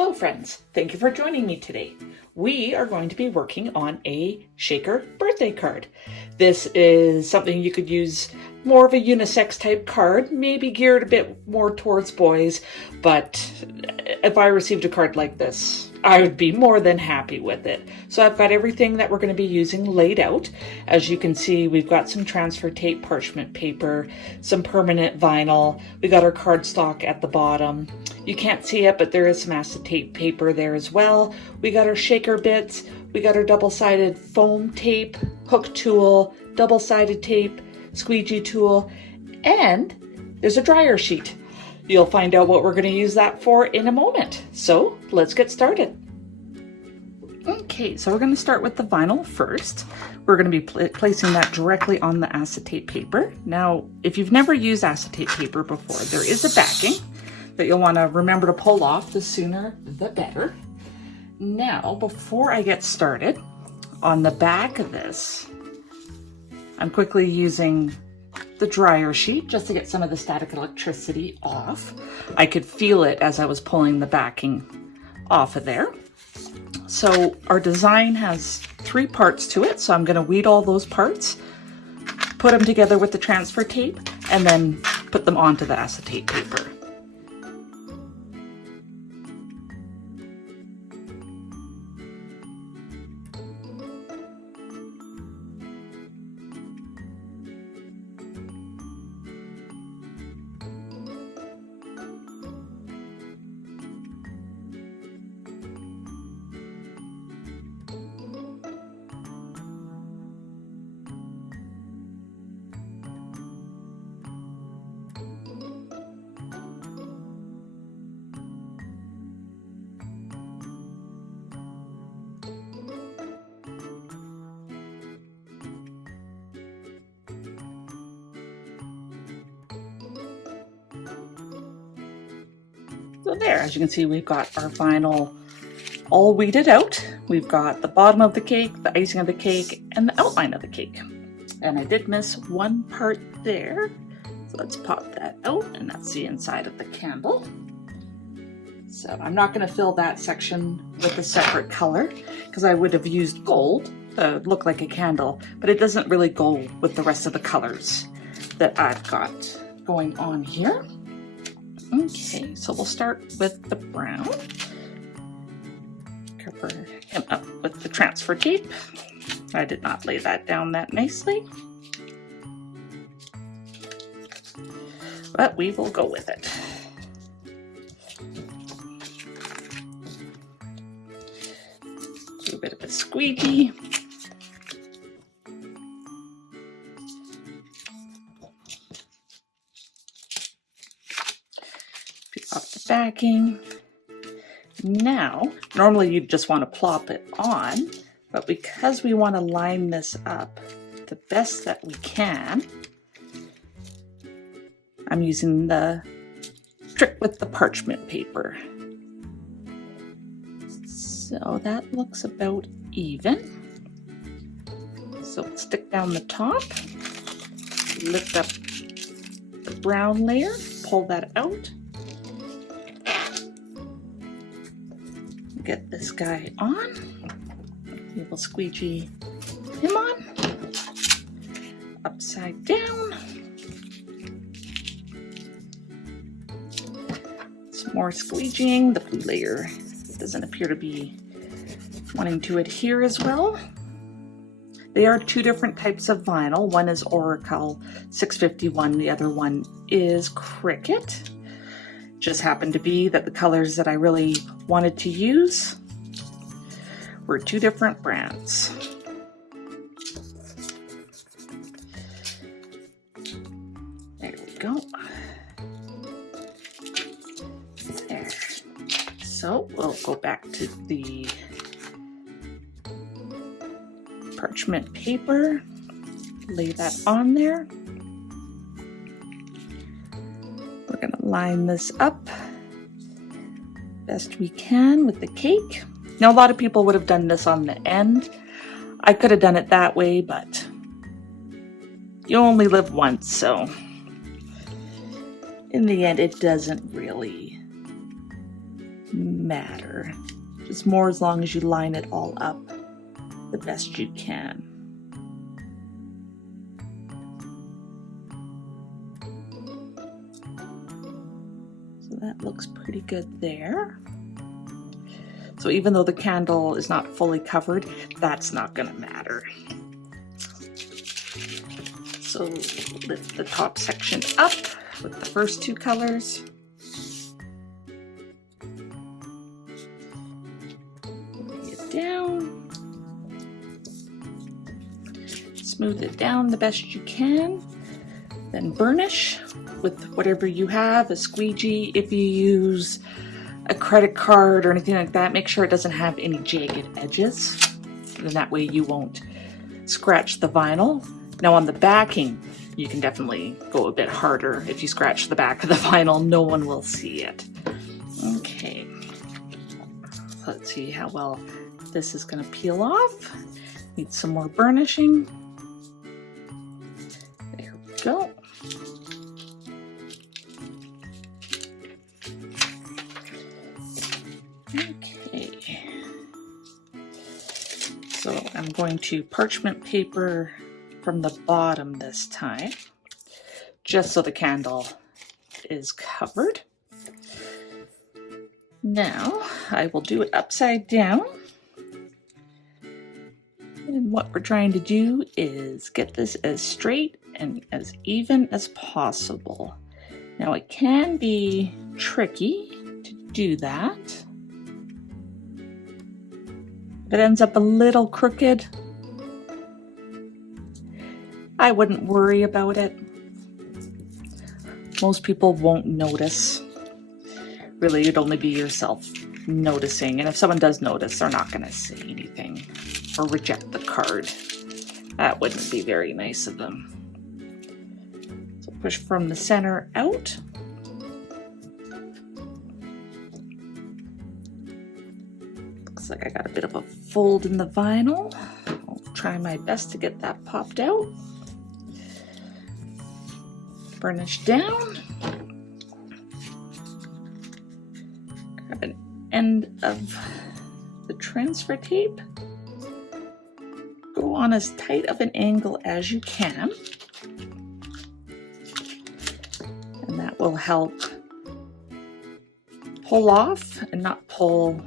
Hello friends, thank you for joining me today. We are going to be working on a shaker birthday card. This is something you could use more of a unisex type card, maybe geared a bit more towards boys, but if I received a card like this, I would be more than happy with it. So I've got everything that we're going to be using laid out. As you can see, we've got some transfer tape, parchment paper, some permanent vinyl. We got our cardstock at the bottom. You can't see it, but there is some acetate paper there as well. We got our shaker bits. We got our double-sided foam tape, hook tool, double-sided tape, squeegee tool, and there's a dryer sheet. You'll find out what we're going to use that for in a moment. So let's get started. Okay, so we're going to start with the vinyl first. We're going to be placing that directly on the acetate paper. Now, if you've never used acetate paper before, there is a backing that you'll want to remember to pull off. The sooner the better. Now, before I get started, on the back of this, I'm quickly using the dryer sheet just to get some of the static electricity off. I could feel it as I was pulling the backing off of there. So our design has 3 parts to it, so I'm going to weed all those parts, put them together with the transfer tape, and then put them onto the acetate paper. So there, as you can see, we've got our vinyl all weeded out. We've got the bottom of the cake, the icing of the cake, and the outline of the cake. And I did miss one part there. So let's pop that out, and that's the inside of the candle. So I'm not going to fill that section with a separate color because I would have used gold to look like a candle, but it doesn't really go with the rest of the colors that I've got going on here. Okay, so we'll start with the brown. Cover him up with the transfer tape. I did not lay that down that nicely, but we will go with it. Do a bit of a squeegee. Off the backing. Now, normally you'd just want to plop it on, but because we want to line this up the best that we can, I'm using the trick with the parchment paper. So that looks about even. So stick down the top, lift up the brown layer, pull that out. Get this guy on. We will squeegee him on. Upside down. Some more squeegeeing. The blue layer doesn't appear to be wanting to adhere as well. They are 2 different types of vinyl. One is Oracle 651. The other one is Cricut. Just happened to be that the colors that I really wanted to use were 2 different brands. There we go. There. So we'll go back to the parchment paper, lay that on there. We're going to line this up best we can with the cake. Now, a lot of people would have done this on the end. I could have done it that way, but you only live once, so in the end, it doesn't really matter. Just more as long as you line it all up the best you can. So that looks pretty good there. So even though the candle is not fully covered, that's not going to matter. So lift the top section up with the first two colors. Bring it down. Smooth it down the best you can. Then burnish with whatever you have, a squeegee. If you use a credit card or anything like that, make sure it doesn't have any jagged edges. And that way you won't scratch the vinyl. Now on the backing, you can definitely go a bit harder. If you scratch the back of the vinyl, no one will see it. Okay, let's see how well this is going to peel off. Need some more burnishing. There we go. Okay, so I'm going to parchment paper from the bottom this time, just so the candle is covered. Now I will do it upside down. And what we're trying to do is get this as straight and as even as possible. Now it can be tricky to do that. If it ends up a little crooked, I wouldn't worry about it. Most people won't notice. Really, it'd only be yourself noticing. And if someone does notice, they're not going to say anything or reject the card. That wouldn't be very nice of them. So push from the center out. Looks like I got a bit of a fold in the vinyl. I'll try my best to get that popped out. Burnish down. Grab an end of the transfer tape. Go on as tight of an angle as you can. And that will help pull off and not pull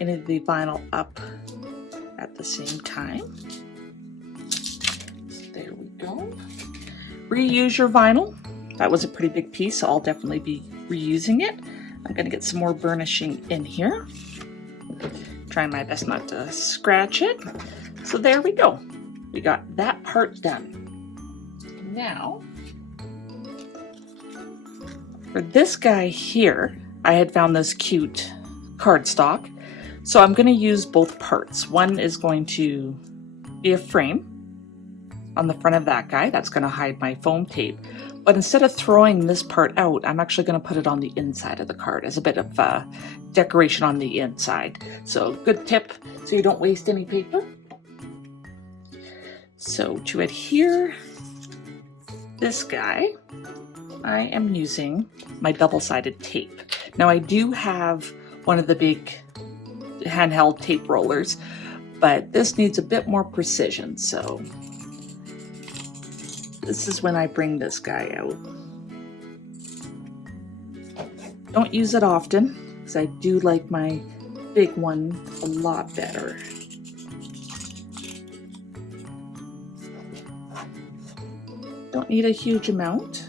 any of the vinyl up at the same time. So there we go. Reuse your vinyl. That was a pretty big piece, so I'll definitely be reusing it. I'm going to get some more burnishing in here. Trying my best not to scratch it. So there we go. We got that part done. Now, for this guy here, I had found this cute cardstock. So I'm going to use both parts. One is going to be a frame on the front of that guy. That's going to hide my foam tape. But instead of throwing this part out, I'm actually going to put it on the inside of the card as a bit of decoration on the inside. So good tip, so you don't waste any paper. So to adhere this guy, I am using my double-sided tape. Now I do have one of the big handheld tape rollers, but this needs a bit more precision, so this is when I bring this guy out. Don't use it often, because I do like my big one a lot better. Don't need a huge amount,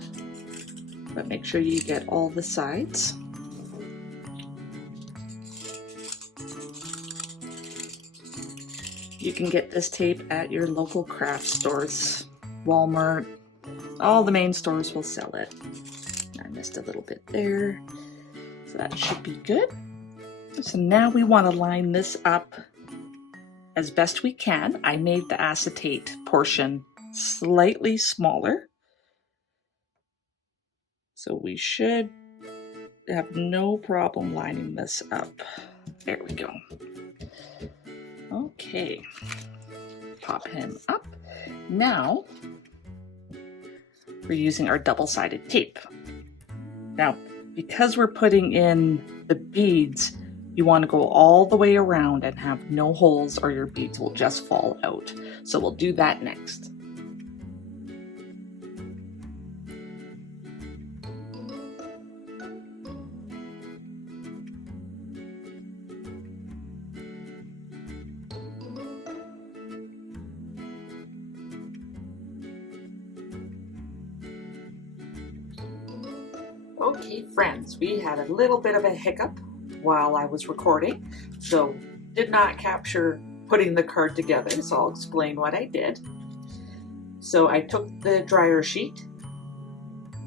but make sure you get all the sides. You can get this tape at your local craft stores, Walmart, all the main stores will sell it. I missed a little bit there, so that should be good. So now we want to line this up as best we can. I made the acetate portion slightly smaller, so we should have no problem lining this up. There we go. Okay, pop him up. Now we're using our double-sided tape. Now because we're putting in the beads, you want to go all the way around and have no holes or your beads will just fall out. So we'll do that next. Okay, friends, we had a little bit of a hiccup while I was recording, so did not capture putting the card together, so I'll explain what I did. So I took the dryer sheet,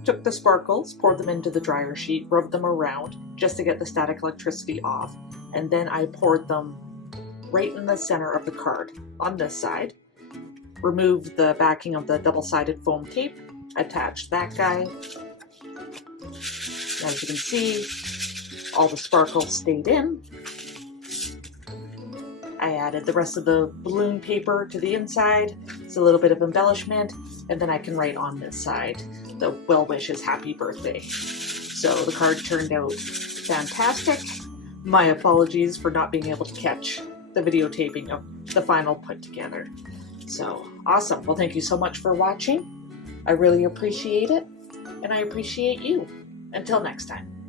took the sparkles, poured them into the dryer sheet, rubbed them around just to get the static electricity off, and then I poured them right in the center of the card on this side, removed the backing of the double-sided foam tape, attached that guy. As you can see, all the sparkles stayed in. I added the rest of the balloon paper to the inside. It's a little bit of embellishment, and then I can write on this side, the well wishes, happy birthday. So the card turned out fantastic. My apologies for not being able to catch the videotaping of the final put together. So awesome. Well, thank you so much for watching. I really appreciate it, and I appreciate you. Until next time.